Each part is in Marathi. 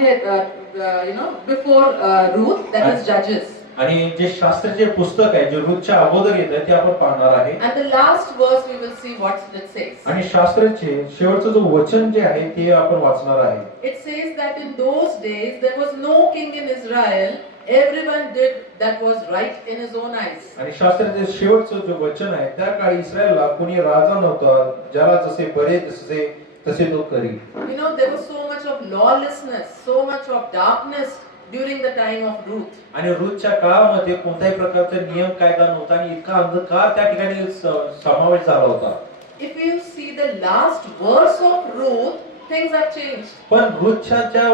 ahead, before Ruth, that is Judges. आणि जे शास्त्राचे पुस्तक आहे जे रूथच्या अगोदर येतं ते आपण पाहणार आहे. And the last verse we will see what it says. आणि शास्त्राचे शेवटचं जो वचन जे आहे ते आपण वाचणार आहे. It says that in those days there was no king in Israel. Everyone did that was right in his own eyes. आणि शास्त्राचे शेवटचं जो वचन आहे त्या काळी इस्रायलला कोणी राजा नव्हता ज्याला जसे बरे तसे तो करी. There was so much of lawlessness, so much of darkness during the time of Ruth. आणि रूथच्या काळामध्ये कोणत्याही प्रकारचा नियम कायदा नव्हता आणि इतका अंधकार त्या ठिकाणी समावेश झाला होता. If you see the last verse of Ruth, things have changed. पण रूथच्या ज्या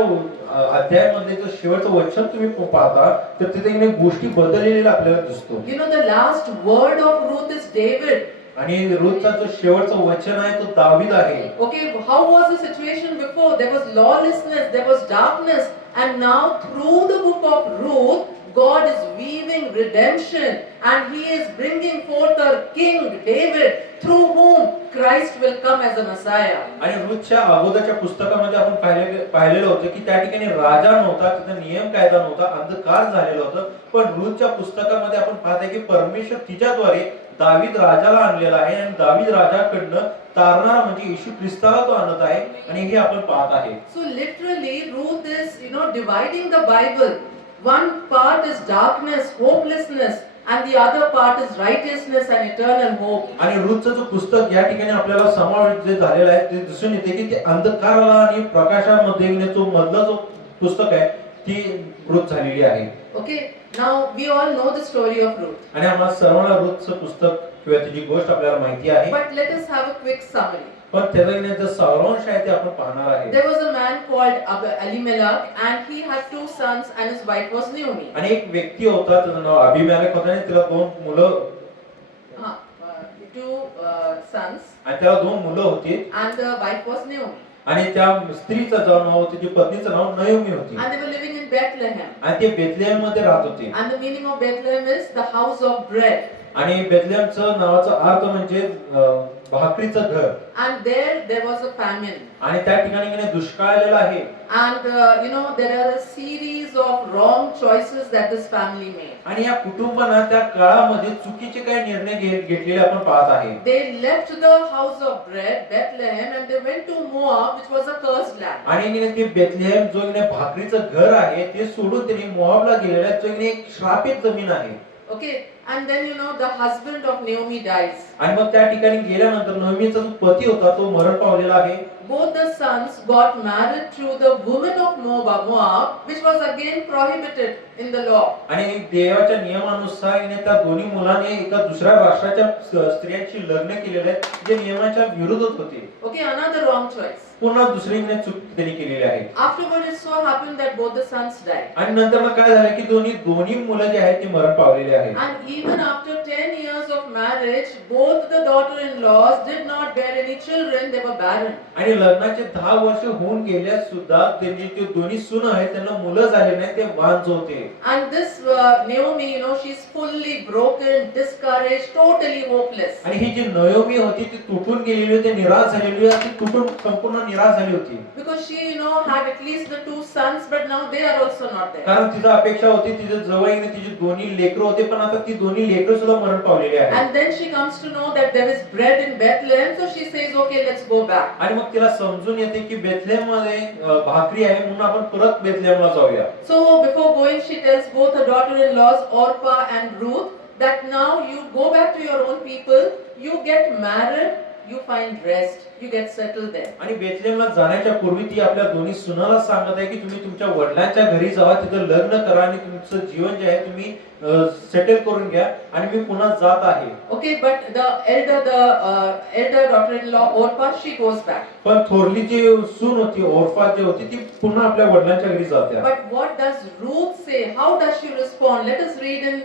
अध्यायामध्ये जो शेवटचं वचन तुम्ही पाहता तर तिथे गोष्टी बदललेल्या आपल्याला दिसतो. The last word of Ruth is David. आणि रूथचा जो शेवटचं वचन आहे तो दावीद आहे. Okay, how was the situation before? There was lawlessness, there was darkness, and now through the book of Ruth, God is weaving redemption, and He is bringing forth a King David, through whom Christ will come as a Messiah. आणि रूथच्या अगोदरच्या पुस्तकामध्ये आपण पाहिलेलं होतं की त्या ठिकाणी राजा नव्हता, तिथे नियम कायदा नव्हता, अंधकार झालेलं होतं. पण रूथच्या पुस्तकामध्ये आपण पाहतो की परमेश्वर तिच्याद्वारे दावीद राजाला आणलेला आहे आणि दावीद राजाकडनं तारणारा म्हणजे येशू ख्रिस्ताला तो आणत आहे आणि हे आपण पाहत आहे. So literally Ruth is dividing the Bible. One part is darkness, hopelessness, and the other part is righteousness and eternal hope. आणि रूथचं जो पुस्तक या ठिकाणी आपल्याला समावेश जे झालेला आहे ते दिसून येते की ते अंधकाराला आणि प्रकाशामध्ये जो मधला जो पुस्तक आहे ती रूथ झालेली आहे. Okay, now we all know the story of Ruth. आणि आम्हाला सर्वांना रूथचं पुस्तक किंवा तिची गोष्ट आपल्याला माहिती आहे. But let us have a quick summary. पण त्याचा जो सारांश आहे ते आपण पाहणार आहे. There was a man called Elimelech, and he had two sons, and his wife was Naomi. आणि एक व्यक्ती होता त्याचं नाव अभिमेलेक होता आणि त्याला दोन मुलं Two sons, आणि त्याला दोन मुलं होती and the wife was Naomi. आणि त्या स्त्रीचं नाव होतं तिची पत्नीचं नाव नयोमी होती. And they were living in Bethlehem. आणि ते बेथलेहेम मध्ये राहत होते. And the meaning of Bethlehem is the house of bread. आणि बेथलेहेमचं नावाचा अर्थ म्हणजे भाकरीचं घर. And there was a famine. आणि त्या ठिकाणी दुष्काळ आलेला आहे. And there are a series of wrong choices that this family made. आणि या कुटुंबाने त्या काळामध्ये चुकीचे काही निर्णय घेतलेले आपण पाहत आहे. They left the house of bread, Bethlehem, and they went to Moab, which was a cursed land. आणि ते बेथलेहेम जो भाकरीचं घर आहे ते सोडून त्यांनी मोआबला गेलेला जो एक श्रापित जमीन आहे. Okay, and then the husband of Naomi dies. आणि मग त्या ठिकाणी गेल्यानंतर नोएमीचा जो पती होता तो मरण पावलेला आहे. Both the sons got married to the woman of Moab, which was again prohibited in the law. आणि देवाच्या नियमानुसार त्या दोन्ही मुलांनी एका दुसऱ्या राष्ट्राच्या स्त्रियांशी लग्न केलेले जे नियमाच्या विरोधात होते. Okay, another wrong choice. पुन्हा दुसरीने चूक त्यांनी केलेली आहे. Afterward it so happened that both the sons died. आणि नंतर मग काय झालं की दोन्ही मुलं जे आहेत ती मरण पावलेली आहेत. And even after 10 years of marriage, both the daughter-in-laws did not bear any children, they were barren. आणि लग्नाचे 10 वर्ष होऊन गेल्या सुद्धा त्यांची ते दोन्ही सून आहेत त्यांना मुलं झाले नाही ते वांझ होते. And this Naomi, she's fully broken, discouraged, totally hopeless. आणि ही जी नयोमी होती ती तुटून गेलेली होती, निराश झालेली होती, ती तुटून संपूर्ण निराश झाली होती. Because she had at least the two sons, but now they are also not there. कारण तिचा अपेक्षा होती तिच्या जवळ तिची दोन्ही लेकरं होते पण आता ती दोन्ही लेकरं सुद्धा मरण पावलेली आहेत. And then she comes to know that there is bread in Bethlehem, so she says, okay, let's go back. आणि मग तिला समजून येते की बेथलेहेम मध्ये भाकरी आहे म्हणून आपण परत बेथलेहेमला जाऊया. So before going, she tells both her daughter-in-laws Orpah and Ruth that now you go back to your own people, you get married, you find rest, you get settled there. आणि बेथलेहेमला जाण्याच्या पूर्वी ती आपल्या दोन्ही सुनाला सांगत आहे की तुम्ही तुमच्या वडिलांच्या घरी जावा, तिथे लग्न करा आणि तुमचं जीवन जे आहे तुम्ही सेटल करून घ्या आणि मी पुन्हा जात आहे. Okay, but the elder daughter-in-law Orpah, she goes back. पण थोरली जी सून होती ओर्फा जी होती ती पुन्हा आपल्या वडिलांच्या घरी जाते. But what does Ruth say? How does she respond? Let us read in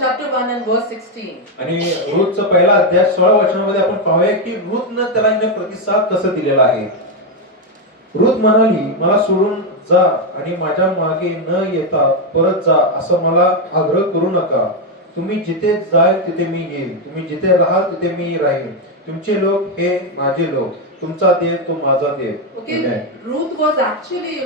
chapter 1 and verse 16. आणि रूथचा पहिला अध्याय 16 वचनामध्ये आपण पाहूया की रूथने त्याला प्रतिसाद कसा दिलेला आहे. रूथ म्हणाली, मला सोडून जा आणि माझ्या मागे न येता परत जा असं मला आग्रह करू नका. तुम्ही जिथे जाल तिथे मी येईल, तुम्ही जिथे राहाल तिथे मी राहील. तुमचे लोक हे माझे लोक, तुमचा देव तो माझा देव. Okay, Ruth was actually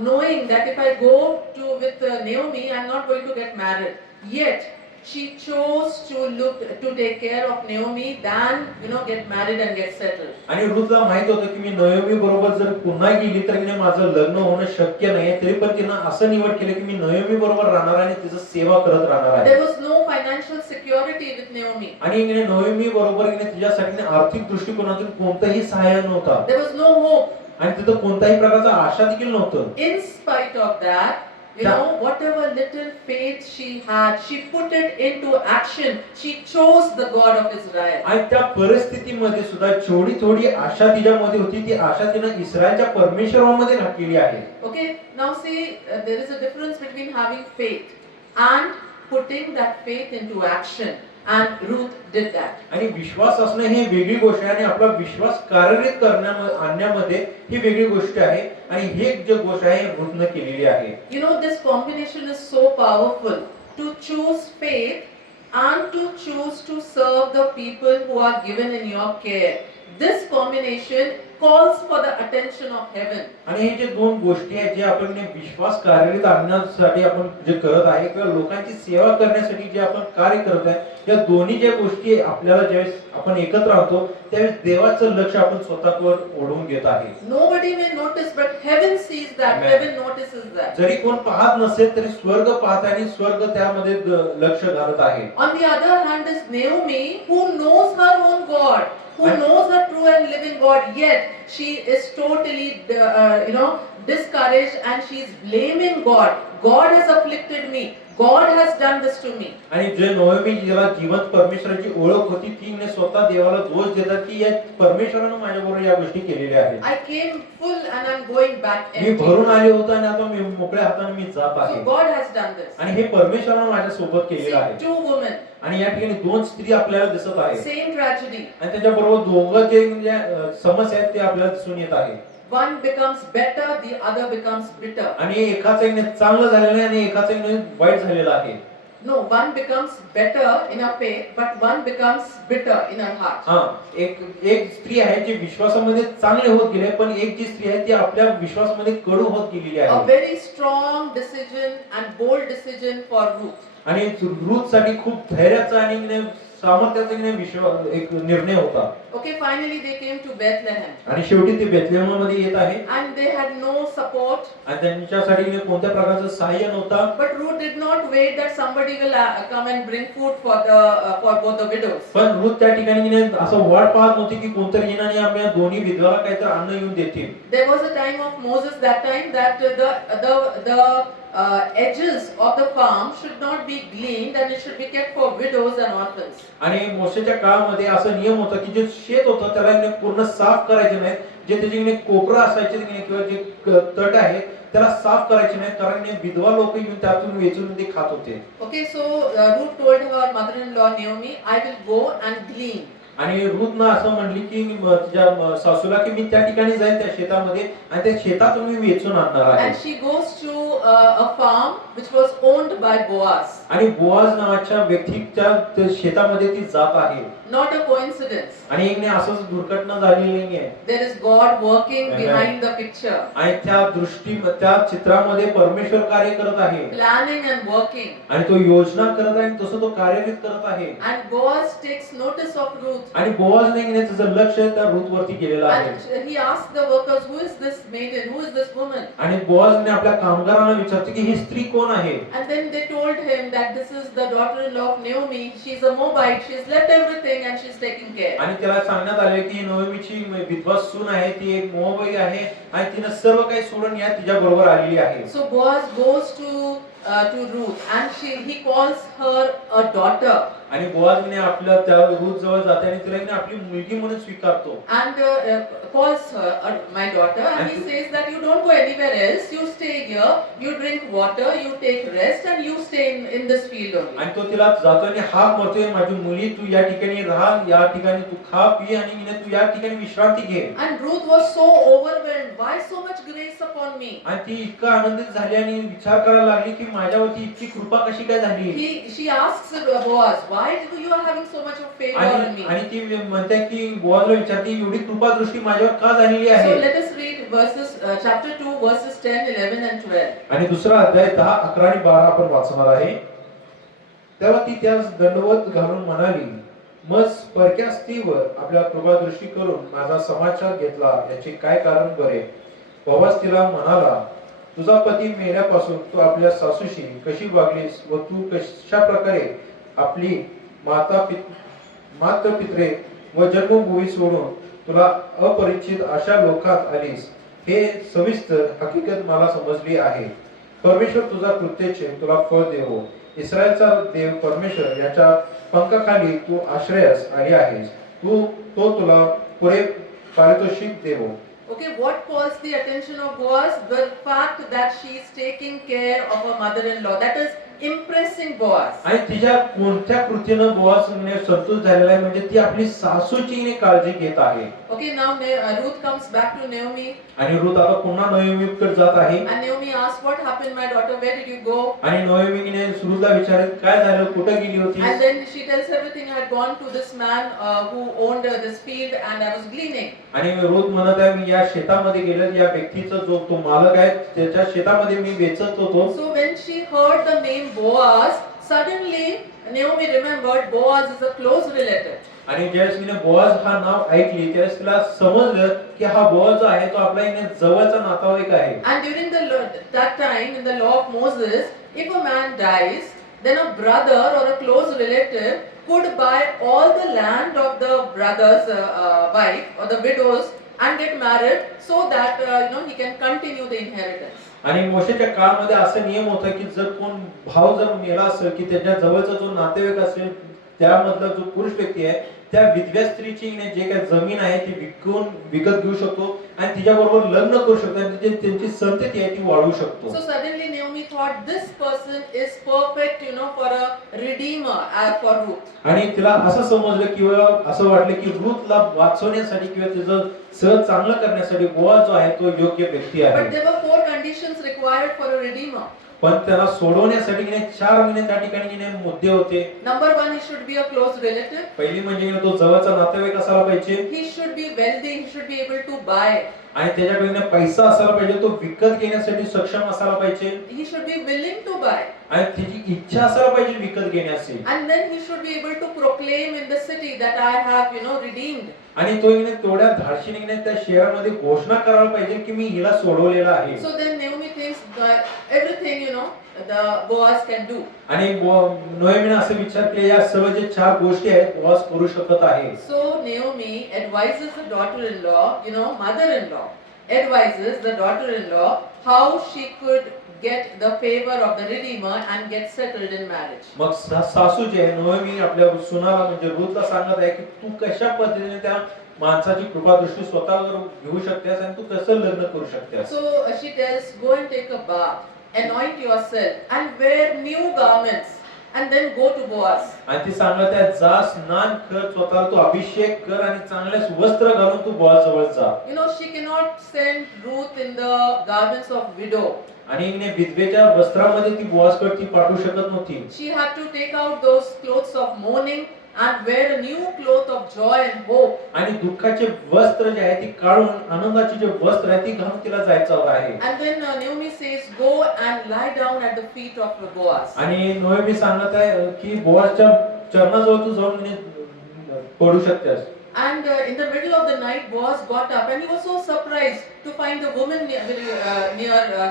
knowing that if I go to with Naomi, I'm not going to get married. Yet she chose to take care of Naomi than get married and get settled. आणि रुथला माहित होतं की मी नयोमी बरोबर जर पुन्हा गेली तर हिने माझं लग्न होणं शक्य नाही, तरी पण तिनं असं निवड केलं की मी नयोमी बरोबर राहणार आणि तिचं सेवा करत राहणार आहे. There was no financial security with Naomi. आणि हिने नयोमी बरोबर हिने तिच्यासाठी आर्थिक दृष्टिकोनातून कोणतंही सहाय्य नव्हता There was no hope. आणि तिथं कोणत्याही प्रकारचा आशा देखील नव्हतं. In spite of that, whatever little faith she had, she put it into action. She chose the God of Israel. आणि त्या परिस्थितीमध्ये सुद्धा जेवढी थोडी आशा तिच्यामध्ये होती ती आशा तिनं इस्रायलच्या परमेश्वरामध्ये घातलेली आहे. Okay, now see, there is a difference between having faith and putting that faith into action. And Ruth did that. आणि विश्वास असणं ही वेगळी गोष्ट आहे आणि आपला विश्वास कार्यरत आणण्यामध्ये ही वेगळी गोष्ट आहे आणि ही जी गोष्ट आहे रुथनं केलेली आहे. This combination is so powerful, to choose faith and to choose to serve the people who are given in your care. This combination calls for the attention of heaven. आणि हे जे दोन गोष्टी आहेत जे आपण विश्वास कार्यरत आणण्यासाठी आपण जे करत आहे किंवा लोकांची सेवा करण्यासाठी जे आपण कार्य करत आहे, या दोन्ही ज्या गोष्टी आपल्याला ज्यावेळेस आपण एकत्र राहतो त्यावेळेस देवाचं लक्ष आपण स्वतःवर ओढून घेत आहे. Nobody may notice, but heaven sees that. Heaven notices that. जरी कोण पाहत नसेल तरी स्वर्ग पाहत आहे आणि स्वर्ग त्यामध्ये लक्ष घालत आहे. On the other hand is Naomi, who knows her own God, who knows the true and living God, yet she is totally discouraged and she is blaming God. God has afflicted me. God has done this to me. आणि जे नोएमी जिला जिवंत परमेश्वराची ओळख होती तीने स्वतः देवाला दोष देतात की या परमेश्वराने माझ्याबरोबर या गोष्टी केलेल्या आहेत. I came full and I'm going back empty. मी भरून आले होते आणि आता मी मोकळ्या हाताने मी जात आहे. So God has done this. आणि हे परमेश्वराने माझ्या सोबत केलेलं आहे. Two women. आणि या ठिकाणी दोन स्त्री आपल्याला दिसत आहेत. Same tragedy. आणि त्याच्या बरोबर दोघं जे समस्या आहेत ते आपल्याला दिसून येत आहे. One becomes better, the other becomes bitter. आणि एकाचं चांगलं झालेलं आहे आणि एकाचं वाईट झालेलं आहे. No, one becomes better in her faith, but one becomes bitter in her heart. एक स्त्री आहे जी विश्वासामध्ये चांगली होत गेली पण एक जी स्त्री आहे ती आपल्या विश्वासामध्ये कडू होत गेलेली आहे. A very strong decision and bold decision for Ruth. आणि रूथ साठी खूप धैर्याचा आणि सामर्थ्याचा एक निर्णय होता. Okay, finally they came to Bethlehem. आणि शेवटी ते बेथलेहेम मध्ये येत आहे. And they had no support. आणि त्यांच्यासाठी कोणत्या प्रकारचं सहाय्य नव्हता. But Ruth did not wait that somebody will come and bring food for both the widows. पण रूथ त्या ठिकाणी असं वाट पाहत नव्हती की कोणतरी येईल आणि आम्ही दोन्ही विधवाला काहीतरी अन्न येऊन देतील. There was a time of Moses that time that the edges of the farm should not be gleaned and it should be kept for widows and orphans. आणि मोशेच्या काळामध्ये असा नियम होता की जे शेत होतं त्याला पूर्ण साफ करायचे नाही, जे त्याचे कोपरा असायचे किंवा जे तट आहे त्याला साफ करायचे नाही कारण विधवा लोक येऊन त्यातून वेचून ते खात होते. Okay, so Ruth told her mother-in-law Naomi, I will go and glean. आणि रूथ ना असं म्हणली की तिच्या सासूला की मी त्या ठिकाणी जाईन त्या शेतामध्ये आणि त्या शेतातून मी वेचून आणणार आहे. And she goes to a farm which was owned by Boaz. आणि बोआज नावाच्या व्यक्तीच्या शेतामध्ये ती जात आहे. Not a coincidence. आणि एकने असंच दुर्घटना झालेली नाहीये. There is God working behind the picture. आणि त्या चित्रामध्ये परमेश्वर कार्य करत आहे. Planning and working. आणि तो योजना करत आहे आणि तसं तो कार्यरत करत आहे. And Boaz takes notice of Ruth. आणि बोआजने त्याचं लक्ष त्या रूथ वरती केलेलं आहे. And he asked the workers, who is this maiden, who is this woman? आणि बोआजने आपल्या कामगारांना विचारतो की ही स्त्री कोण आहे. And then they told him that this is the daughter-in-law of Naomi. She's a Moabite. She's left everything and she's taking care. आणि त्याला सांगण्यात आले की नोएमीची विधवा सून आहे, ती एक मोआबी आहे आणि तिने सर्व काही सोडून या तिच्या बरोबर आलेली आहे. So Boaz goes to Ruth and he calls her a daughter. आणि बोआजने आपल्या त्या रूथ जवळ जाते आणि तिला आपली मुलगी म्हणून स्वीकारतो. And calls her my daughter and he says that you don't go anywhere else, you stay here, you drink water, you take rest and you stay in this field only. आणि तो तिला जातो आणि हाक मारतोय, माझी मुली तू या ठिकाणी राहा, या ठिकाणी तू खा पी आणि तू या ठिकाणी विश्रांती घे. And Ruth was so overwhelmed, why so much grace upon me? आणि ती इतका आनंदित झाली आणि विचार करायला लागली की माझ्यावरती इतकी कृपा कशी काय झाली? She asks Boaz, why you are having so much of favor on me? आणि ती म्हणते की बोआजला विचारते एवढी कृपा दृष्टी माझ्यावर का झालेली So आहे? let us read chapter 2, verses 10, 11 and 12. आणि दुसरा अध्याय 10, 11 आणि 12 आपण वाचणार आहे. तेव्हा ती त्यास दंडवत घालून म्हणाली, मग परक्या स्त्रीवर आपल्या कृपा दृष्टी करून माझा समाचार घेतला, याचे काय कारण बरे? बोआज तिला म्हणाला, तुझा पती मेल्यापासून तू आपल्या सासूशी कशी वागलीस व तू कशा प्रकारे आपली मातृपित्रे व जन्मभूमी सोडून तुला अपरिचित अशा लोकात आलीस, हे सविस्तर हकीकत मला समजली आहे. परमेश्वर तुझा कृत्याचे तुला फळ देवो. इस्रायलचा देव परमेश्वर याच्या पंखाखाली तू आश्रयास आली आहेस. तो तुला पुरे पारितोषिक देवो. Okay, what calls the attention of Boaz? The fact that she is taking care of her mother-in-law. That is impressing Boaz. आणि तिच्या कोणत्या कृतीनं बोआजने संतोष झालेला आहे म्हणजे ती आपली सासूची काळजी घेत आहे. Okay, now Ruth comes back to Naomi. आणि रुथ आता पुन्हा नोएमीकडे जात आहे. And Naomi asks, what happened, my daughter? Where did you go? आणि नोएमीने रुथला विचारले काय झालं, कुठे गेली होती? And then she tells everything. I had gone to this man who owned this field and I was gleaning. आणि रुथ म्हणत आहे मी या शेतामध्ये गेलो, या व्यक्तीचा जो तो मालक आहे त्याच्या शेतामध्ये मी वेचत होतो. So when she heard the name Boaz, suddenly Naomi remembered Boaz is a close relative. आणि ज्यावेळेस तिने बोआज हा नाव ऐकली त्यावेळेस तिला समजलं की हा बोआज जो आहे तो आपला जवळचा नातेवाईक आहे. And during that time in the law of Moses, if a man dies, then a brother or a close relative could buy all the land of the brother's wife or the widow's and get married so that he can continue the inheritance. आणि मोशेच्या काळामध्ये असा नियम होता की जर कोण भाऊ जर मेला असेल की त्याच्या जवळचा जो नातेवाईक असेल त्यामधला जो पुरुष व्यक्ती आहे त्या विधव्या स्त्रीची जे काही जमीन आहे ती विकत घेऊ शकतो आणि तिच्याबरोबर लग्न करू शकतो आणि त्यांची संतती आहे ती वाढवू शकतो. So suddenly Naomi thought this person is perfect, for a redeemer for Ruth. आणि तिला असं समजलं किंवा असं वाटलं की रुथला वाचवण्यासाठी किंवा तिचं सहज चांगलं करण्यासाठी बोआज जो आहे तो योग्य व्यक्ती आहे. But there were 4 conditions required for a redeemer. पण त्याला सोडवण्यासाठी 4 त्या ठिकाणी मुद्दे होते. Number 1, he should be a close relative. पहिली म्हणजे तो जवळचा नातेवाईक असायला पाहिजे. He should be wealthy, he should be able to buy. आणि त्याच्याकडे पैसा असायला पाहिजे, तो विकत घेण्यासाठी सक्षम असायला पाहिजे. He should be willing to buy. आणि त्याची इच्छा असायला पाहिजे विकत घेण्याची. And then he should be able to proclaim in the city that I have, redeemed. आणि तो तेवढ्या धाडशीने त्या शहरामध्ये घोषणा करायला पाहिजे की मी हिला सोडवलेला आहे. So then Naomi thinks that everything, the Boaz can do. आणि नोएमीने असे विचार केले या सर्व जे 4 गोष्टी आहेत बोआज करू शकत आहे. So Naomi advises the daughter-in-law, mother-in-law advises the daughter-in-law how she could get the favor of the redeemer and get settled in marriage. मग सासू जे आहे नोएमी आपल्या सुनाला म्हणजे रुथला सांगत आहे की तू कशा पद्धतीने त्या माणसाची कृपा दृष्टी स्वतःवर घेऊ शकतेस आणि तू कसं लग्न करू शकतेस. So she tells, go and take a bath, anoint yourself and wear new garments and then go to Boaz. आणि ती सांगत आहे जा स्नान कर, स्वतःला तू अभिषेक कर आणि चांगले वस्त्र घालून तू बोआज जवळ जा. She cannot send Ruth in the garments of widow. आणि विधवेच्या वस्त्रामध्ये ती बोआजकडे ती पाठवू शकत नव्हती. She had to take out those clothes of mourning and wear a new cloth of joy and hope. आणि दुःखाचे वस्त्र जे आहे ती काढून आनंदाचे जे वस्त्र आहे ती घालून तिला जायचं आहे. And then Naomi says, go and lie down at the feet of Boaz. आणि नोएमी सांगत आहे की बोआजच्या चरणाजवळ तू जाऊन पडू शकतेस. And in the middle of the night, Boaz got up and he was so surprised to find a woman near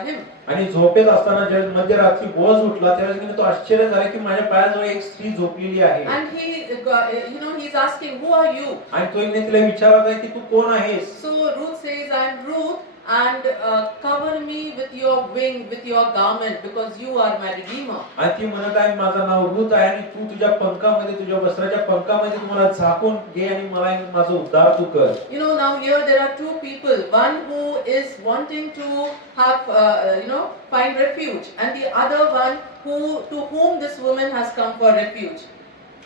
him. आणि झोपेत असताना ज्या मध्यरात्री बोआज उठला त्यावेळेस तो आश्चर्य झाला की माझ्या पायाजवळ एक स्त्री झोपलेली आहे. And he's asking, who are you? आणि तो तिला विचारत आहे की तू कोण आहेस. So Ruth says, I am Ruth, and cover me with your wing, with your garment, because you are my redeemer. आणि ती म्हणत आहे माझं नाव रुथ आहे आणि तू तुझ्या पंखामध्ये तुझ्या वस्त्राच्या पंखामध्ये तू मला झाकून घे आणि मला माझा उद्धार तू कर. Now here there are 2 people, one who is wanting to have find refuge, and the other one to whom this woman has come for refuge.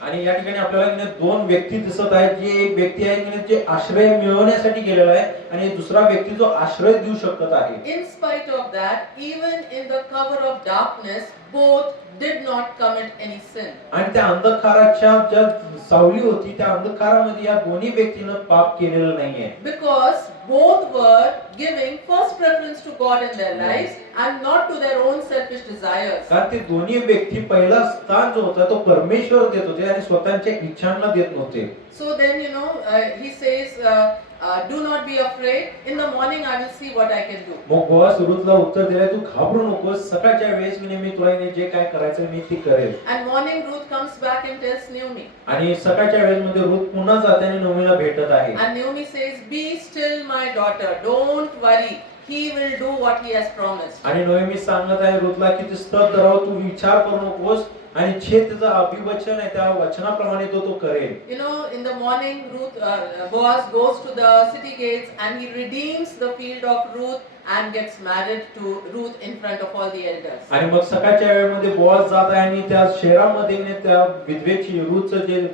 आणि या ठिकाणी आपल्याला 2 व्यक्ती दिसत आहेत. जी एक व्यक्ती आहे जे आश्रय मिळवण्यासाठी गेलेला आहे आणि दुसरा व्यक्ती जो आश्रय देऊ शकत आहे. In spite of that, even in the cover of darkness, both did not commit any sin. आणि त्या अंधकाराच्या ज्या सावली होती त्या अंधकारामध्ये या दोन्ही व्यक्तीनं पाप केलेलं नाहीये. Because both were giving first preference to God in their lives and not to their own selfish desires. कारण ते दोन्ही व्यक्ती पहिला स्थान जो होता तो परमेश्वर देत होते आणि स्वतःच्या इच्छांना देत नव्हते. So then, he says, do not be afraid. In the morning, I will see what I can do. मग बोआज रुथला उत्तर दिले, तू घाबरू नकोस, सकाळच्या वेळेस मी तुला जे काय करायचं मी ते करेल. And morning, Ruth comes back and tells Naomi. आणि सकाळच्या वेळेस मध्ये रुथ पुन्हा जाते आणि नोमीला भेटत आहे. And Naomi says, be still, my daughter. Don't worry. He will do what he has promised. आणि नोमी सांगत आहे रुथला की तू स्तब्ध राह, तू विचार करू नकोस आणि जे त्याचं अभिवचन आहे त्या वचनाप्रमाणे तो करेल. In the morning, Boaz goes to the city gates and he redeems the field of Ruth and gets married to Ruth in front of all the elders. आणि मग सकाळच्या वेळेमध्ये बोआज जात आहे आणि त्या शहरामध्ये त्या विधवेची रुथचं जे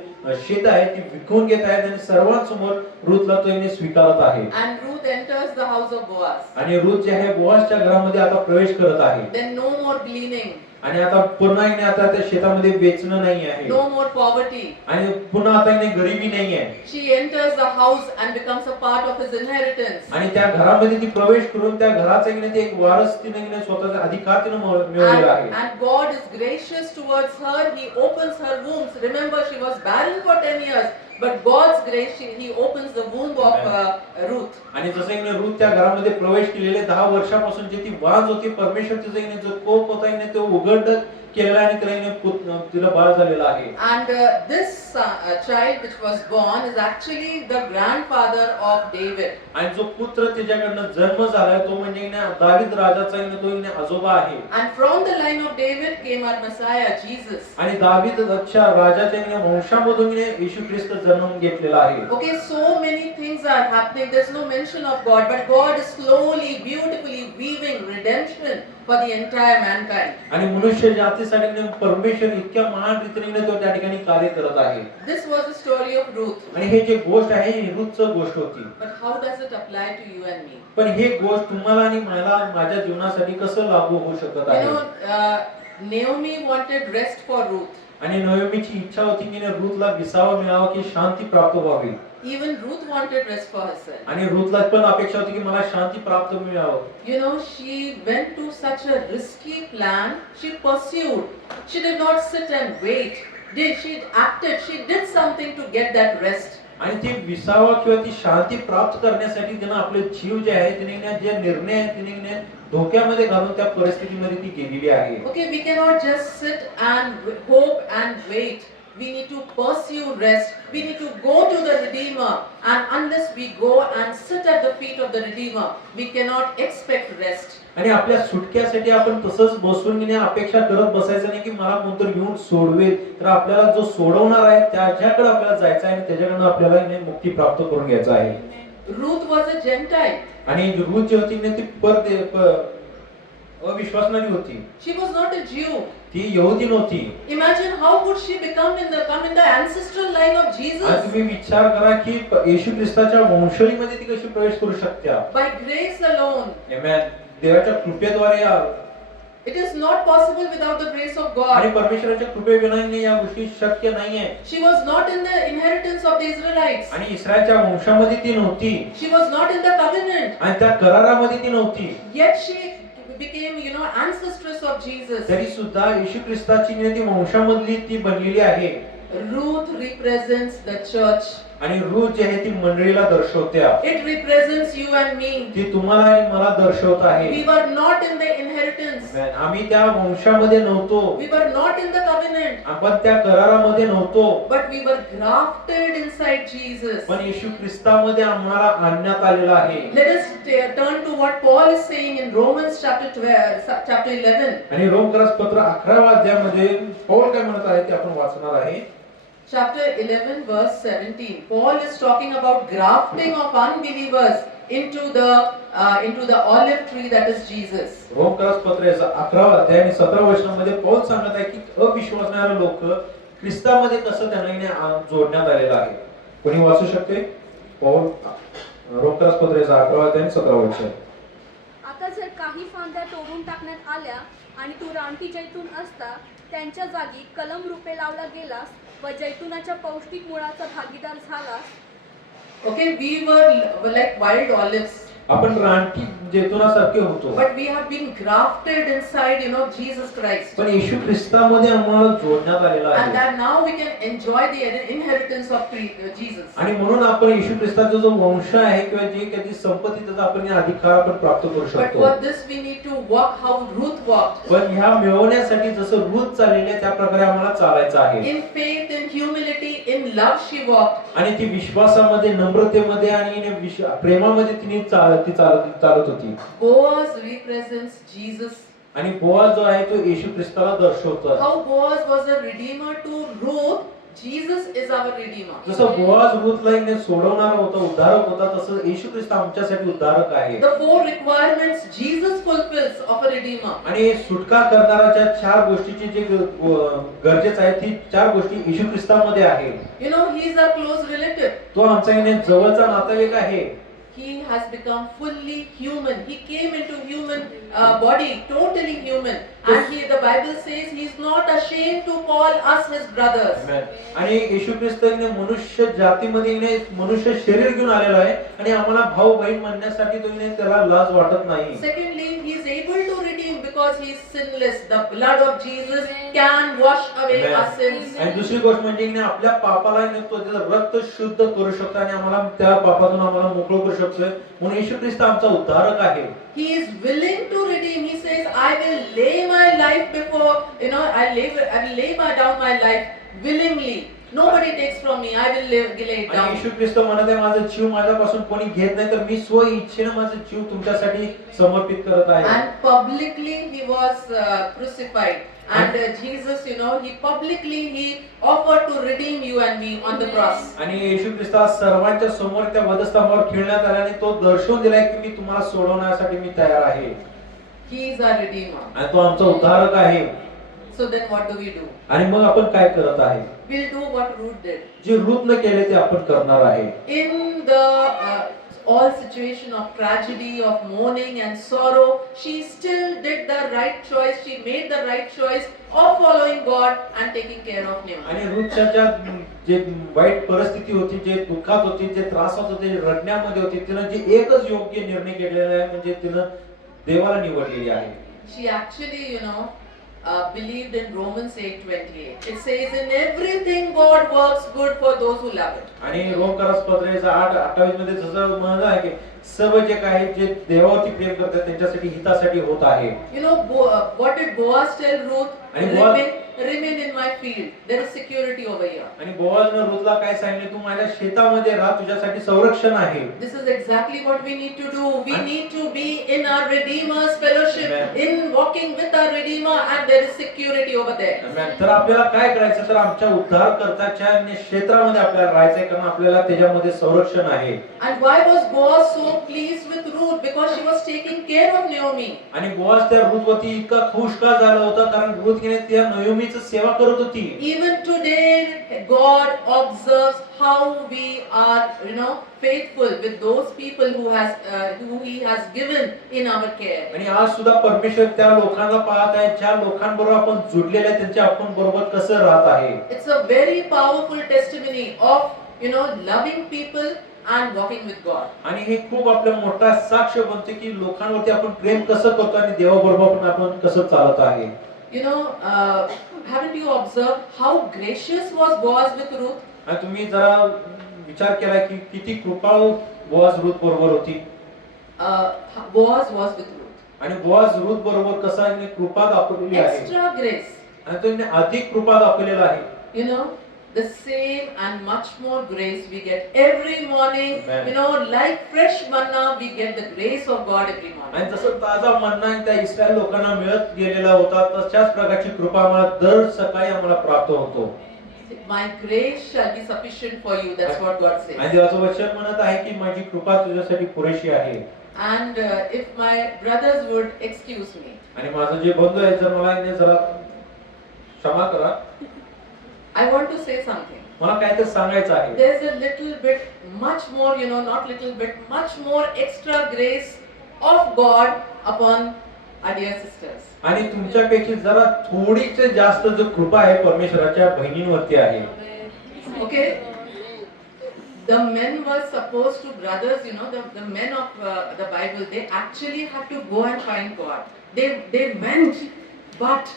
शेत आहे ती विकून घेत आहे आणि सर्वांसमोर रुथला तो स्वीकारत आहे. And Ruth enters the house of Boaz. आणि रुथ जे आहे बोआजच्या घरामध्ये आता प्रवेश करत आहे. Then no more gleaning. आणि आता पुन्हा आता त्या शेतामध्ये वेचणं नाही आहे. No more poverty. आणि पुन्हा आता गरिबी नाही आहे. She enters the house and becomes a part of his inheritance. आणि त्या घरामध्ये ती प्रवेश करून त्या घराचा ते एक वारस तिने स्वतःचा अधिकार तिने मिळवलेला आहे. And God is gracious towards her. He opens her wombs. Remember, she was barren for 10 years. But God's grace, he opens the womb of Ruth. आणि जसं रुथ त्या घरामध्ये प्रवेश केलेले 10 वर्षापासून जे ती वाज होती परमेश्वर तिचा जो कोप होता तो उघड केलेला आणि तिला बाळ झालेला आहे. And this child which was born is actually the grandfather of David. आणि जो पुत्र तिच्याकडनं जन्म झाला तो म्हणजे दावीद राजाचा तो आजोबा आहे. And from the line of David came our Messiah Jesus. आणि दावीदच्या राजाच्या वंशामधून येशू ख्रिस्त जन्म घेतलेला आहे. Okay, so many things are happening. There's no mention of God, but God is slowly, beautifully weaving redemption for the entire mankind. आणि मनुष्य जातीसाठी परमेश्वर इतक्या महान रीतीने तो त्या ठिकाणी कार्य करत आहे. This was the story of Ruth. आणि हे जे गोष्ट आहे ही रुथचं गोष्ट होती. But how does it apply to you and me? पण हे गोष्ट तुम्हाला आणि मला माझ्या जीवनासाठी कसं लागू होऊ शकत आहे? Naomi wanted rest for Ruth. आणि नोएमीची इच्छा होती की रुथला विसावा मिळावा की शांती प्राप्त व्हावी. Even Ruth wanted rest for herself. आणि रुथला पण अपेक्षा होती की मला शांती प्राप्त मिळावं. She went to such a risky plan. She pursued. She did not sit and wait. She acted. She did something to get that rest. आणि ती विसावा किंवा ती शांती प्राप्त करण्यासाठी तिने आपले जीव जे आहे तिने जे निर्णय आहे तिने धोक्यामध्ये घालून त्या परिस्थितीमध्ये ती गेलेली आहे. Okay, we cannot just sit and hope and wait. We need to pursue rest. We need to go to the Redeemer. And unless we go and sit at the feet of the Redeemer, we cannot expect rest. आणि आपल्या सुटक्यासाठी आपण तसंच बसून अपेक्षा करत बसायचं नाही की मला कोणतरी येऊन सोडवेल. तर आपल्याला जो सोडवणार आहे त्याच्याकडे आपल्याला जायचं आहे आणि त्याच्याकडून आपल्याला मुक्ती प्राप्त करून घ्यायचं आहे. Ruth was a Gentile. आणि रुथ जी होती ती अविश्वासणारी होती. She was not a Jew. ती यहुदी नव्हती. Imagine how could she come in the ancestral line of Jesus? आणि तुम्ही विचार करा की येशू ख्रिस्ताच्या वंशळीमध्ये ती कशी प्रवेश करू शकते? By grace alone. आमेन. देवाच्या कृपेद्वारे. It is not possible without the grace of God. आणि परमेश्वराच्या कृपेविना या गोष्टी शक्य नाहीये. She was not in the inheritance of the Israelites. आणि इस्रायलच्या वंशामध्ये ती नव्हती. She was not in the covenant. आणि त्या करारामध्ये ती नव्हती. Yet she became, ancestress of Jesus. तरी सुद्धा येशू ख्रिस्ताची ती वंशामधली ती बनलेली आहे. Ruth represents the church. आणि रुथ जी आहे ती मंडळीला दर्शवते. It represents you and me. ती तुम्हाला आणि मला दर्शवत आहे. We were not in the inheritance. आम्ही त्या वंशामध्ये नव्हतो. We were not in the covenant. आपण त्या करारामध्ये नव्हतो. But we were grafted inside Jesus. पण येशू ख्रिस्तामध्ये आम्हाला आणण्यात आलेला आहे. Let us turn to what Paul is saying in Romans chapter 11. आणि रोमकरास पत्र 11व्या अध्यायामध्ये पौल काय म्हणत आहे ते आपण वाचणार आहे. Chapter 11 verse 17. Paul is talking about grafting of unbelievers into the olive tree that is Jesus. रोमकरास पत्राचा 11वा अध्याय आणि 17 वचनामध्ये पौल सांगत आहे की अविश्वासणारे लोक ख्रिस्तामध्ये कसं त्यांना जोडण्यात आलेलं आहे. कोणी वाचू शकते? पौल रोमकरास पत्राचा 11 अध्याय आणि 17 वचन. आता जर काही फांद्या तोडून टाकण्यात आल्या आणि तू रानटी जैतून असता, त्यांच्या जागी कलम रूपे लावला गेलास व जैतुनाच्या पौष्टिक मुळाचा भागीदार झालास. Okay, we were like wild olives, आपण रानटी जैतुनासारखे होतो, but we have been grafted inside, Jesus Christ. पण येशू ख्रिस्तामध्ये आम्हाला जोडण्यात आलेला And आहे. that now we can enjoy the inheritance of Jesus. आणि म्हणून आपण येशू ख्रिस्ताचा जो वंश आहे किंवा जे काही संपत्ती त्याचा आपण अधिकार आपण प्राप्त करू But शकतो. for this we need to walk how Ruth walked. पण ह्या मिळवण्यासाठी जसं रूथ चाललेली आहे त्या प्रकारे आम्हाला चालायचं आहे. In faith, in humility, in love she walked. आणि ती विश्वासामध्ये, नम्रतेमध्ये आणि प्रेमामध्ये ती चालत होती. Boaz represents Jesus. आणि बोआज जो आहे तो येशू ख्रिस्ताला दर्शवतो. How Boaz was a redeemer to Ruth, Jesus is our redeemer. जसं बोआज रूथला इने सोडवणारा होता, उद्धारक होता, तसं येशू ख्रिस्त आमच्यासाठी उद्धारक आहे. The 4 requirements Jesus fulfills of a redeemer. आणि सुटका करणाऱ्याच्या 4 गोष्टीची जे गरजेचं आहे ती 4 गोष्टी येशू ख्रिस्तामध्ये आहे. He is our close relative. तो आमचा इने जवळचा नातेवाईक आहे. He has become fully human. He came into human body, totally human. And the Bible says he is not ashamed to call us his brothers. आणि येशू ख्रिस्त इने मनुष्य जातीमध्ये इने मनुष्य शरीर घेऊन आलेला आहे आणि आम्हाला भाऊ बहीण म्हणण्यासाठी तो इने त्याला लाज वाटत नाही. Secondly, he is able to redeem because he is sinless. The blood of Jesus can wash away our sins. आणि दुसरी गोष्ट म्हणजे इने आपल्या पापाला इने तो त्याचं रक्त शुद्ध करू शकतो आणि आम्हाला त्या पापातून आम्हाला मोकळं करू शकतो. म्हणून येशू ख्रिस्त आमचा उद्धारक आहे. He is willing to redeem. He says, I will lay my life before, I will lay down my life willingly. Nobody takes from me. I will lay it आणि down. येशू ख्रिस्त म्हणत आहे माझा जीव माझ्यापासून कोणी घेत नाही तर मी स्व इच्छेने माझा जीव तुमच्यासाठी समर्पित करत आहे. And publicly he was crucified. And Jesus, he publicly he offered to redeem you and me on the cross. आणि येशू ख्रिस्त सर्वांच्या समोर त्या वधस्तंभावर खिळण्यात आला आणि तो दर्शवून दिलाय की मी तुम्हाला सोडवण्यासाठी मी तयार आहे. He is our redeemer. आणि तो आमचा उद्धारक आहे. So then what do we do? आणि मग आपण काय करत आहे? We'll do what Ruth did. जे रूथने केले ते आपण करणार आहे. In the all situation of tragedy, of mourning and sorrow, she still did the right choice. She made the right choice of following God and taking care of Naomi. आणि रूथच्या जे वाईट परिस्थिती होती, जे दुःखात होती, जे त्रासात होते, जे रडण्यामध्ये होती, तिने जे एकच योग्य निर्णय केलेला आहे म्हणजे तिने देवाला निवडलेली आहे. She actually, believed in Romans 8:28. It says, in everything God works good for those who love it. आणि रोमकरास पत्राचा 8:28 मध्ये जसं म्हणत आहे की सर्व जे काही जे देवावरती प्रेम करतात त्यांच्यासाठी हितासाठी होत आहे. What did Boaz tell Ruth? And Boaz- Remain in my field. There is security over here. आणि बोआजने रूथला काय सांगितले, तू माझ्या शेतामध्ये राहा, तुझ्यासाठी संरक्षण आहे. This is exactly what we need to do. We need to be in our Redeemer's fellowship, Amen. in walking with our Redeemer, and there is security over there. तर आपल्याला काय करायचं तर आमच्या उद्धारकर्त्याच्या क्षेत्रामध्ये आपल्याला राहायचंय कारण आपल्याला त्याच्यामध्ये संरक्षण आहे. And why was Boaz so pleased with Ruth? Because she was taking care of Naomi. आणि बोआज त्या रूथवरती इतका खुश का झाला होता कारण रूथ हिने त्या नयोमीची सेवा करत होती. Even today, God observes how we are, faithful with those people who He has given in our care. आणि आज सुद्धा परमेश्वर त्या लोकांना पाहत आहे ज्या लोकांबरोबर आपण जुडलेले आहे त्यांच्या आपण बरोबर कसं राहत आहे. It's a very powerful testimony of, loving people and walking with God. आणि हे खूप आपल्या मोठा साक्ष बनते की लोकांवरती आपण प्रेम कसं करतो आणि देवाबरोबर पण आपण कसं चालत आहे. Haven't you observed how gracious was Boaz with Ruth? आणि तुम्ही जरा विचार केला की किती कृपाळू बोआज रूथ बरोबर होती. Boaz was with Ruth. आणि बोआज रूथ बरोबर कसा आहे कृपा दाखवलेली आहे. Extra grace. आणि त्यांनी अधिक कृपा दाखवलेला आहे. The same and much more grace we get every morning. Amen. Like fresh manna, we get the grace of God every morning. आणि जसं ताजा मन्ना त्या इस्रायल लोकांना मिळत गेलेला होता तशाच प्रकारची कृपा आम्हाला दर सकाळी आम्हाला प्राप्त होतो. My grace shall be sufficient for you. That's what God says. आणि देवाचं वचन म्हणत आहे की माझी कृपा तुझ्यासाठी पुरेशी आहे. And if my brothers would excuse me, आणि माझं जे बंधू आहे जर मला इथे जरा क्षमा करा. I want to say something. मला काहीतरी सांगायचं आहे. There's a little bit, much more, not little bit, much more extra grace of God upon our dear sisters. आणि तुमच्यापेक्षा जरा थोडीच जास्त जो कृपा आहे परमेश्वराच्या बहिणींवरती आहे. Okay? The men were supposed to, brothers, the men of the Bible, they actually had to go and find God. They went, but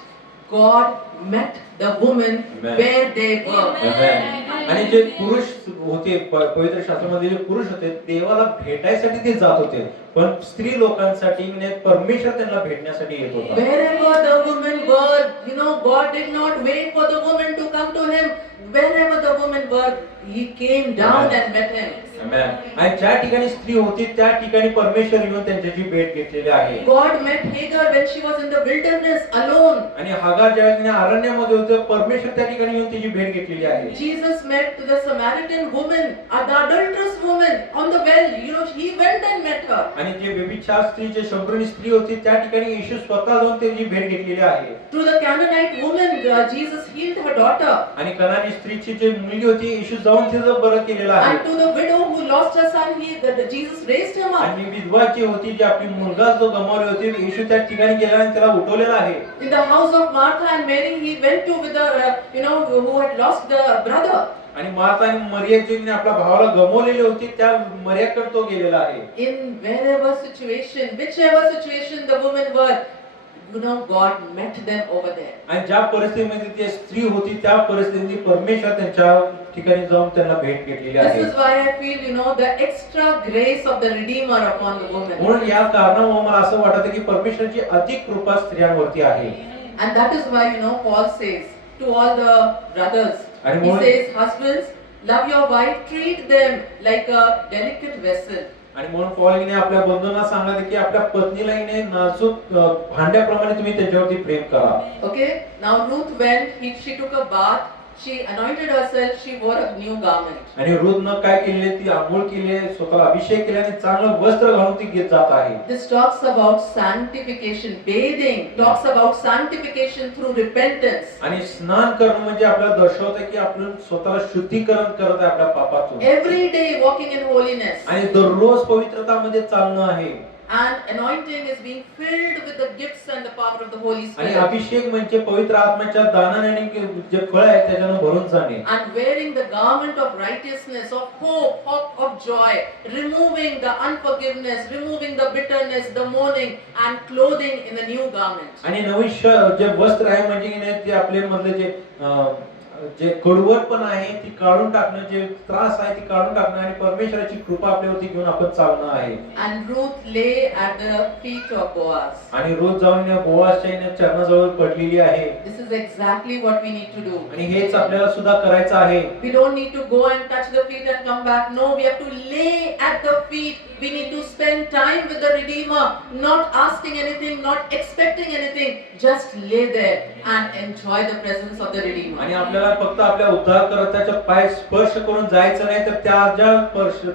God met the women Amen. where they were. Amen. आणि जे पुरुष होते पवित्र शास्त्रामध्ये जे पुरुष होते देवाला भेटायसाठी ते जात होते, पण स्त्री लोकांसाठी परमेश्वर त्यांना भेटण्यासाठी येत होता. Wherever the women were, God did not wait for the woman to come to him. Wherever the women were, he came down Amen. and met him. Amen. आणि ज्या ठिकाणी स्त्री होती त्या ठिकाणी परमेश्वर येऊन त्यांच्याशी भेट घेतलेली आहे. God met Hagar when she was in the wilderness alone. आणि हागार ज्या वेळेस अरण्यामध्ये होते परमेश्वर त्या ठिकाणी येऊन तिची भेट घेतलेली आहे. Jesus met the Samaritan woman, the adulterous woman on the well. He went and met her. आणि जे व्यभिचार स्त्री जे शंभरणी स्त्री होती त्या ठिकाणी येशू स्वतः जाऊन त्याची भेट घेतलेली आहे. To the Canaanite woman, Jesus healed her daughter. आणि कनानी स्त्रीची जे मुलगी होती येशू जाऊन तिचं बरं केलेलं आहे. And to the widow who lost her son, Jesus raised him up. आणि विधवा जी होती जी आपली मुलगा जो गमावली होती येशू त्या ठिकाणी गेला आणि त्याला उठवलेला आहे. In the house of Martha and Mary, he went to with the who had lost the brother. आणि मार्था आणि मरिया जी आपल्या भावाला गमावलेली होती त्या मरियाकडे तो गेलेला आहे. In wherever situation, whichever situation the women were, God met them over there. आणि ज्या परिस्थितीमध्ये ती स्त्री होती त्या परिस्थितीत परमेश्वर त्यांच्या ठिकाणी जाऊन त्यांना भेट घेतलेली This आहे. is why I feel, the extra grace of the Redeemer upon the woman. म्हणून या कारणामुळे मला असं वाटतं की परमेश्वराची अधिक कृपा स्त्रियांवरती आहे. And that is why, Paul says to all the brothers, And he more- says, husbands, love your wife, treat them like a delicate vessel. आणि म्हणून पॉलने आपल्या बंधूंना सांगितले की आपल्या पत्नीला नाजूक भांड्याप्रमाणे तुम्ही त्याच्यावरती प्रेम करा. Okay, now Ruth went, she took a bath, she anointed herself, she wore a new garment. आणि रुथनं काय केले ती आंघोळ केली स्वतःला अभिषेक केला आणि चांगलं वस्त्र घालून ती घेत जात आहे. This talks about sanctification, bathing, talks about sanctification through repentance. आणि स्नान करणं म्हणजे आपल्याला दर्शवतं की आपण स्वतःला शुद्धीकरण करत आहे आपल्या पापातून. Every day walking in holiness. आणि दररोज पवित्रतामध्ये चालणं आहे. And anointing is being filled with the gifts and the power of the Holy आणि Spirit. अभिषेक म्हणजे पवित्र आत्म्याच्या दानाने आणि जे फळ आहे त्याच्यानं भरून जाणे. And wearing the garment of righteousness, of hope, of joy, removing the unforgiveness, removing the bitterness, the mourning, and clothing in the new garment. आणि नवीन जे वस्त्र आहे म्हणजे की नाही ते आपले मधले जे कडवटपण आहे ती काढून टाकणं, जे त्रास आहे ती काढून टाकणं आणि परमेश्वराची कृपा आपल्यावरती घेऊन आपण चालणं आहे. And Ruth lay at the feet of Boaz. आणि रोज जाऊन या बोआजच्या चरणाजवळ पडलेली आहे. This is exactly what we need to do. आणि हेच आपल्याला सुद्धा करायचं आहे. We don't need to go and touch the feet and come back. No, we have to lay at the feet. We need to spend time with the Redeemer, not asking anything, not expecting anything. Just lay there and enjoy the presence of the Redeemer. आणि आपल्याला फक्त आपल्या उद्धारकर्त्याच्या पाय स्पर्श करून जायचं नाही तर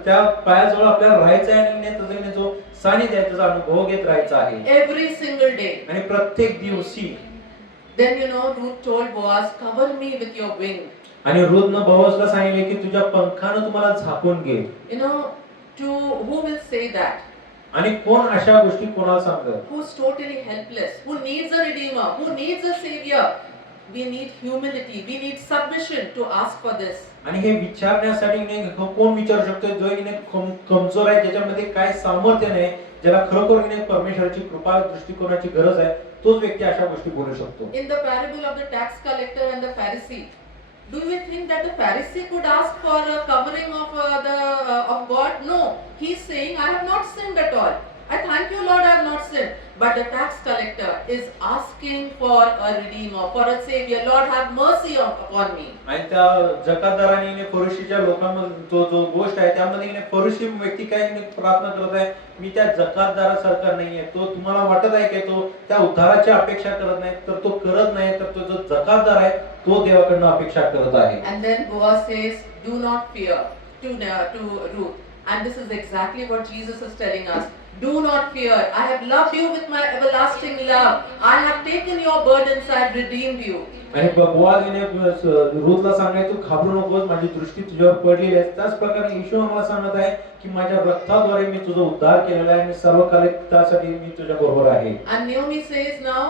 त्या पायाजवळ आपल्याला राहायचं आहे आणि त्याचा जो सानिध्य आहे त्याचा अनुभव घेत राहायचा आहे. Every single day. आणि प्रत्येक दिवशी. Then Ruth told Boaz, cover me with your wing. आणि रुथनं बोआजला सांगितले की तुझ्या पंखानं तुम्हाला झाकून घे. To who will say that? आणि कोण अशा गोष्टी कोणाला सांगतात? Who's totally helpless, who needs a redeemer, who needs a savior. We need humility, we need submission to ask for this. आणि हे विचारण्यासाठी कोण विचारू शकतो जो कमजोर आहे, ज्याच्यामध्ये काय सामर्थ्य नाही, ज्याला खरोखर परमेश्वराची कृपा दृष्टिकोनाची गरज आहे, तोच व्यक्ती अशा गोष्टी बोलू शकतो. In the parable of the tax collector and the Pharisee, do you think that the Pharisee could ask for a covering of God? No, he's saying, I have not sinned at all. I thank you, Lord, I have not sinned. But the tax collector is asking for a redeemer, for a savior. Lord, have mercy upon me. आणि त्या जकातदाराने फरीसीच्या लोकांमध्ये जो गोष्ट आहे त्यामध्ये फरीसी व्यक्ती काय प्रार्थना करत आहे, मी त्या जकातदारासारखा नाहीये. तो तुम्हाला वाटत आहे की तो त्या उद्धाराची अपेक्षा करत नाही, तर तो करत नाही, तर तो जो जकातदार आहे तो देवाकडून अपेक्षा करत आहे. And then Boaz says, do not fear, to Ruth. And this is exactly what Jesus is telling us. Do not fear. I have loved you with my everlasting love. I have taken your burdens. I have redeemed you. आणि बोआजने रूथला सांगाय तू घाबरू नकोस, माझी दृष्टी तुझ्यावर पडलेली आहे. त्याच प्रकारे येशू आम्हाला सांगत आहे की माझ्या रक्ताद्वारे मी तुझा उद्धार केलेला आहे आणि सर्वकालिक त्यासाठी मी तुझ्या बरोबर आहे. And Naomi says now,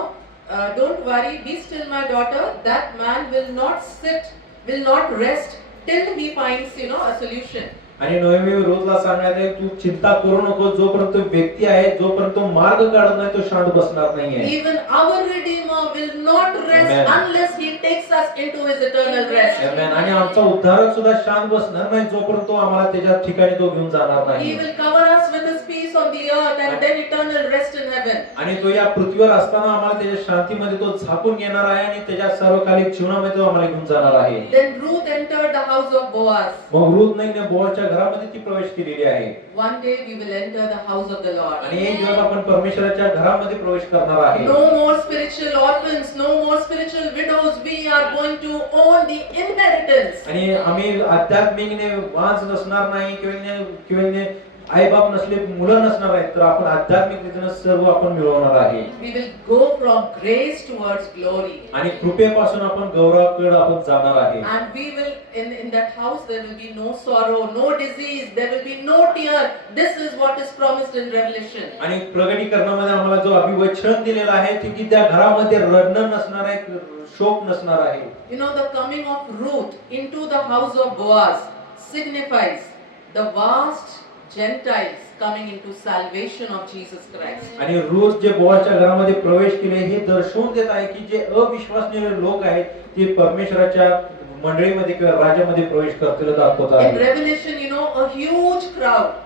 don't worry, be still, my daughter. That man will not rest till he finds, a solution. आणि नोएमी रूथला सांगायचे तू चिंता करू नको, जोपर्यंत तो व्यक्ती आहे, जोपर्यंत तो मार्ग काढत नाही तो शांत बसणार नाहीये. Even our Redeemer will not rest Amen. unless he takes us into his eternal rest. आमेन. आणि आमचा उद्धारक सुद्धा शांत बसणार नाही जोपर्यंत तो आम्हाला त्याच्या ठिकाणी तो घेऊन जाणार He नाही. will cover us with his peace on the earth and then eternal rest in heaven. आणि तो या पृथ्वीवर असताना आम्हाला त्याच्या शांतीमध्ये तो झाकून घेणार आहे आणि त्याच्या सर्वकालिक जीवनामध्ये तो आम्हाला घेऊन जाणार आहे. Then Ruth entered the house of Boaz. मग रूथ नाही बोआजच्या घरामध्ये ती प्रवेश केलेली आहे. One day we will enter the house of the Lord. आणि एक दिवस आपण परमेश्वराच्या घरामध्ये प्रवेश करणार आहे. No more spiritual orphans, no more spiritual widows. We are going to own the inheritance. आणि आम्ही आध्यात्मिकने वांस नसणार नाही किंवा आई बाप नसले मुलं नसणार आहेत, तर आपण आध्यात्मिक रीतीने सर्व आपण मिळवणार आहे. We will go from grace towards glory. आणि कृपेपासून आपण गौरवाकडे आपण जाणार आहे. And we will, in that house there will be no sorrow, no disease, there will be no tear. This is what is promised in Revelation. आणि प्रगटीकरणामध्ये आम्हाला जो अभिवचन दिलेला आहे ते की त्या घरामध्ये रडणं नसणार आहे, शोक नसणार आहे. The coming of Ruth into the house of Boaz signifies the vast Gentiles coming into salvation of Jesus Christ. आणि रूथ जे बोआजच्या घरामध्ये प्रवेश केले हे दर्शवून देत आहे की जे अविश्वासनीय लोक आहेत ते परमेश्वराच्या मंडळीमध्ये किंवा राज्यामध्ये प्रवेश करतील दाखवत In आहे. Revelation, a huge crowd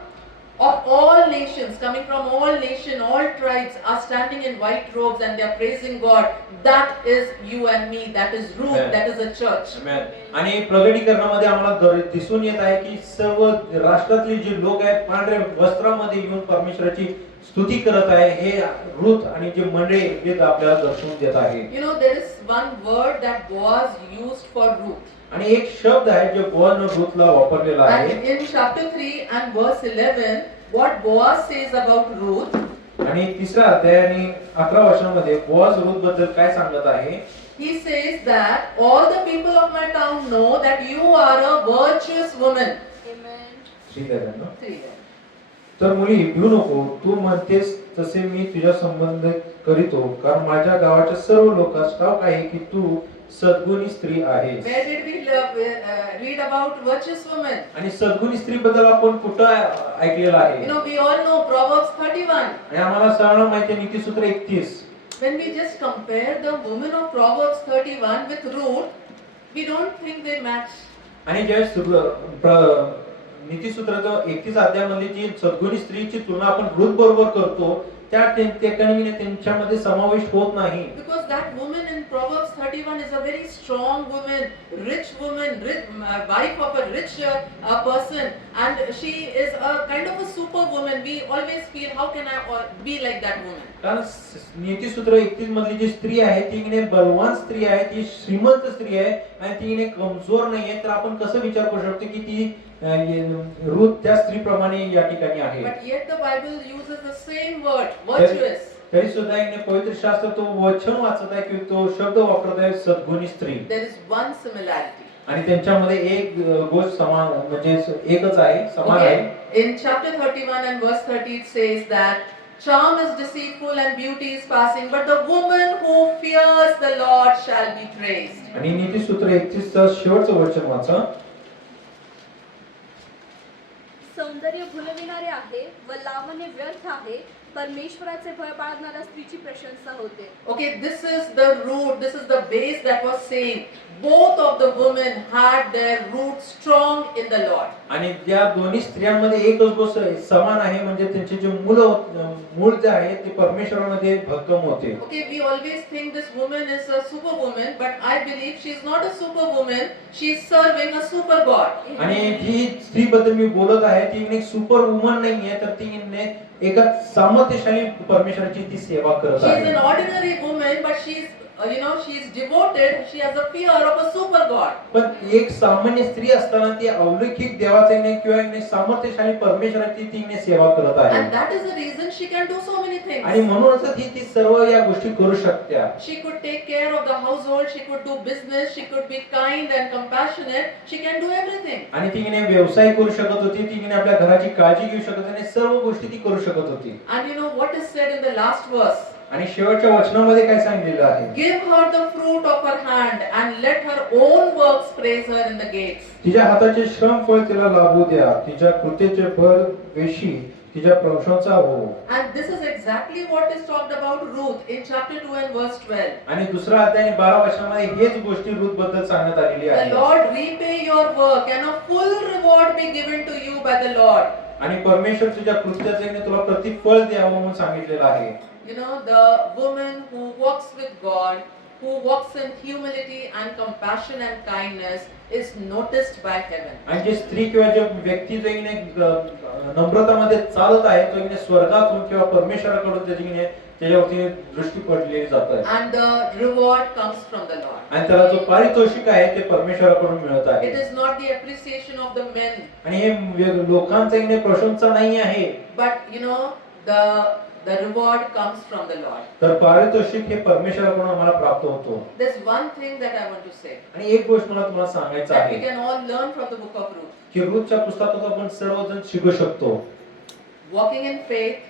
of all nations, coming from all nations, all tribes, are standing in white robes and they are praising God. That is you and me. That is Ruth. Amen. That is a church. Amen. आणि प्रगटीकरणामध्ये आम्हाला दिसून येत आहे की सर्व राष्ट्रातले जे लोक आहेत पांढऱ्या वस्त्रामध्ये येऊन परमेश्वराची स्तुती करत आहे. हे रूथ आणि जे मंडळी हे आपल्याला दर्शवून देत आहे. There is one word that Boaz used for Ruth. आणि एक शब्द आहे जो बोआजने रूथला वापरलेला आहे. And in chapter 3 and verse 11, what Boaz says about Ruth, आणि तिसऱ्या अध्याय आणि 11 वर्षांमध्ये बोआज रूथ बद्दल काय सांगत आहे. he says that all the people of my town know that you are a virtuous woman. Amen. ठीक आहे ना? 3. तर मुली भिऊ नको, तू म्हणतेस तसे मी तुझ्या संबंध करीतो, कारण माझ्या गावाच्या सर्व लोकांस ठाऊक आहे की तू सद्गुणी स्त्री आहेस. Where did we read about virtuous women? आणि सद्गुणी स्त्री बद्दल आपण कुठं ऐकलेलं आहे. We all know Proverbs 31. आणि आम्हाला सगळं माहिती आहे नीतिसूत्र 31. When we just compare the women of Proverbs 31 with Ruth, we don't think they match. आणि ज्यावेळेस नीतिसूत्राचा 31 अध्यायामधली जी सद्गुणी स्त्रीची तुलना आपण रूथ बरोबर करतो त्या ठिकाणी त्यांच्यामध्ये समावेश होत नाही. Because that woman in Proverbs 31 is a very strong woman, rich woman, wife of a rich person, and she is a kind of a super woman. We always feel, how can I be like that woman? कारण नीतिसूत्र 31 मधली जी स्त्री आहे ती बलवान स्त्री आहे, ती श्रीमंत स्त्री आहे आणि ती कमजोर नाहीये. तर आपण कसं विचार करू शकतो की ती रूथ त्या स्त्रीप्रमाणे या ठिकाणी आहे. But yet the Bible uses the same word, virtuous. तरी सुद्धा पवित्र शास्त्र तो वचन वाचत आहे की तो शब्द वापरत आहे सद्गुणी स्त्री. There is one similarity. आणि त्यांच्यामध्ये एक गोष्ट समान म्हणजे एकच आहे, समान आहे. In chapter 31 and verse 30 it says that charm is deceitful and beauty is passing, but the woman who fears the Lord shall be praised. आणि नीतिसूत्र 31 चं शेवटचं वचन वाचा. सौंदर्य भुलविणारे आहे व लावण्य व्यर्थ आहे, परमेश्वराचे भय बाळगणाऱ्या स्त्रीची प्रशंसा होते. Okay, this is the root, this is the base that was saying both of the women had their roots strong in the Lord. आणि या दोन्ही स्त्रियांमध्ये एकच गोष्ट समान आहे, म्हणजे त्यांचे जे मूळ जे आहे ते परमेश्वरामध्ये भक्कम होते. Okay, we always think this woman is a superwoman, but I believe she is not a superwoman, she is serving a super God. आणि जी स्त्री बद्दल मी बोलत आहे ती एक सुपर वुमन नाहीये, तर ती एका सामर्थ्यशाली परमेश्वराची ती सेवा करत She is आहे. an ordinary woman, but she is she is devoted, she has a fear of a super God. पण एक सामान्य स्त्री असताना ती अलौकिक देवाचे ने किंवा एक सामर्थ्यशाली परमेश्वराची तिने सेवा करत आहे And that is the reason she can do so many आणि things. म्हणूनच ती सर्व या गोष्टी करू शकते. She could take care of the household, she could do business, she could be kind and compassionate, she can do everything. आणि तिने व्यवसाय करू शकत होती, तिने आपल्या घराची काळजी घेऊ शकत होती आणि सर्व गोष्टी ती करू शकत होती. And you know what is said in the last verse? आणि शेवटच्या वचनामध्ये काय सांगितलेलं आहे? Give her the fruit of her hand and let her own works praise her in the gates. तिच्या हाताचे श्रम फळ तिला लाभू द्या, तिच्या कृत्याचे फळ वेशी तिच्या प्रशंसा हो. And this is exactly what is talked about Ruth in chapter 2 and verse 12. आणि दुसरा अध्याय 12 वचनामध्ये हेच गोष्टी रूथ बद्दल सांगण्यात आलेली The आहे. Lord repay your work and a full reward be given to you by the Lord. आणि परमेश्वर तुझ्या कृत्याचे तुला प्रतिफळ द्यावं म्हणून सांगितलेलं आहे. You know, the woman who walks with God, who walks in humility and compassion and kindness is noticed by heaven. आणि जे स्त्री किंवा जे व्यक्ती जो इने नम्रतामध्ये चालत आहे तो इने स्वर्गातून किंवा परमेश्वराकडून त्याच्यावरती दृष्टी पडलेली जात आहे. And the reward comes from the Lord. आणि त्याला जो पारितोषिक आहे ते परमेश्वराकडून मिळत आहे. It is not the appreciation of the men, आणि हे लोकांचा इने प्रशंसा नाही आहे, but you know, the reward comes from the Lord. तर पारितोषिक हे परमेश्वराकडून आम्हाला प्राप्त होतो. There's one thing that I want to say आणि एक गोष्ट मला तुम्हाला सांगायचं that we आहे can all learn from the book of Ruth. की रूथच्या पुस्तकातून आपण सर्वजण शिकू शकतो. Walking in faith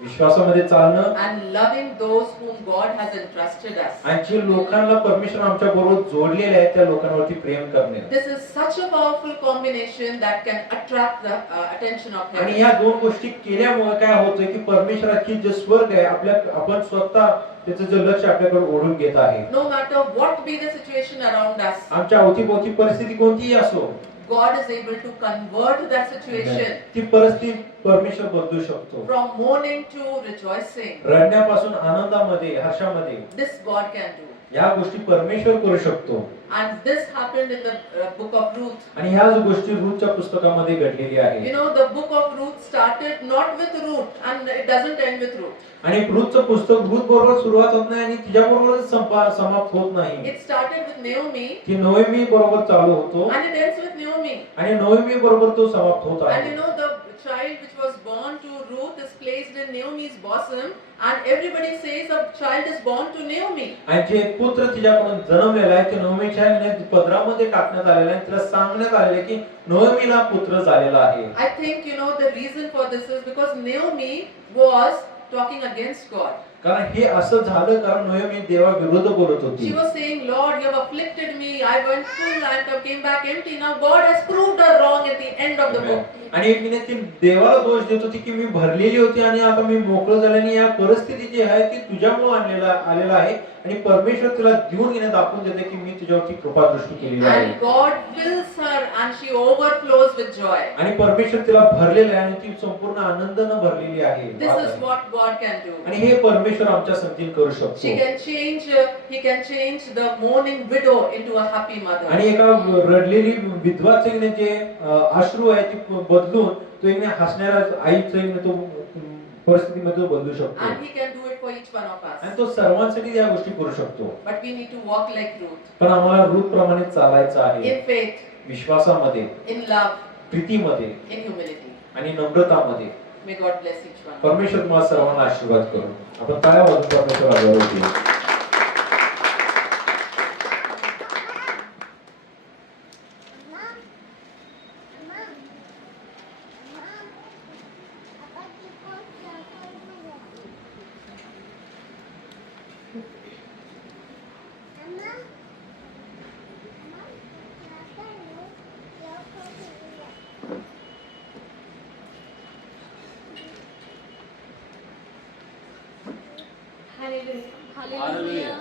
विश्वासामध्ये चालणं and loving those whom God has entrusted us. आणि जे लोकांना परमेश्वर आमच्या बरोबर जोडलेले आहेत त्या लोकांवरती प्रेम करणे. This is such a powerful combination that can attract the attention of आणि heaven. या दोन गोष्टी केल्यामुळे काय होतंय की परमेश्वराची जे स्वर्ग आहे आपण स्वतः त्याचं जे लक्ष आपल्याकडे ओढून घेत आहे. No matter what be the situation around us, आमच्या अवतीभोवती परिस्थिती कोणतीही असो, God is able to convert that situation ती परिस्थिती परमेश्वर बदलू शकतो. from mourning to rejoicing. रडण्यापासून आनंदामध्ये, हर्षामध्ये This God can do. या गोष्टी परमेश्वर करू शकतो. And this happened in the book of Ruth. आणि ह्याच गोष्टी रूथच्या पुस्तकामध्ये घडलेली आहे. You know, the book of Ruth started not with Ruth and it doesn't end with Ruth. आणि रूथचं पुस्तक रूथ बरोबर सुरुवात होत नाही आणि तिच्या बरोबरच समाप्त होत नाही. It started with Naomi ती नोएमी बरोबर चालू होतो and it ends with Naomi. आणि नोएमी बरोबर तो समाप्त होत And आहे. you know, the child which was born to Ruth is placed in Naomi's bosom and everybody says a child is born to Naomi. आणि जे पुत्र तिच्याकडून जन्मलेला आहे ते नोएमीच्या पदरामध्ये टाकण्यात आलेला आहे. तिला सांगण्यात आलेले की नोएमीला पुत्र झालेला आहे. I think you know the reason for this is because Naomi was talking against God. कारण हे असं झालं कारण नोएमी देवाविरुद्ध बोलत होती. She was saying, Lord, you have afflicted me. I went full and I came back empty. Now God has proved her wrong at the end of the book. आणि तिने ती देवाला दोष देत होती की मी भरलेली होती आणि आता मी मोकळं झाल्याने या परिस्थिती जी आहे ती तुझ्यामुळे आलेला आहे आणि परमेश्वर तुला देऊन येणे दाखवून देते की मी तुझ्यावरती कृपा दृष्टी केलेली आहे. And God fills her and she overflows with joy. आणि परमेश्वर तिला भरलेलं आहे आणि ती संपूर्ण आनंदाने भरलेली आहे. This is what God can do. आणि हे परमेश्वर आमच्या संगतीने करू शकतो. He can change the mourning widow into a happy mother. आणि एका रडलेली विधवाचे जे अश्रू आहे ती बदलून तो एक हसणाऱ्या आईचं तो परिस्थितीमध्ये बदलू शकतो. And he can do it for each one of us. आणि तो सर्वांसाठी या गोष्टी करू शकतो. But we need to walk like Ruth. पण आम्हाला रूथ प्रमाणे चालायचं आहे. In faith, विश्वासामध्ये, in love, प्रीतीमध्ये in humility. आणि नम्रतामध्ये. May God bless each one. परमेश्वर तुम्हाला सर्वांना आशीर्वाद करू. आपण टाळ्या वाजवून परमेश्वर आभार मानू. हालेलुया.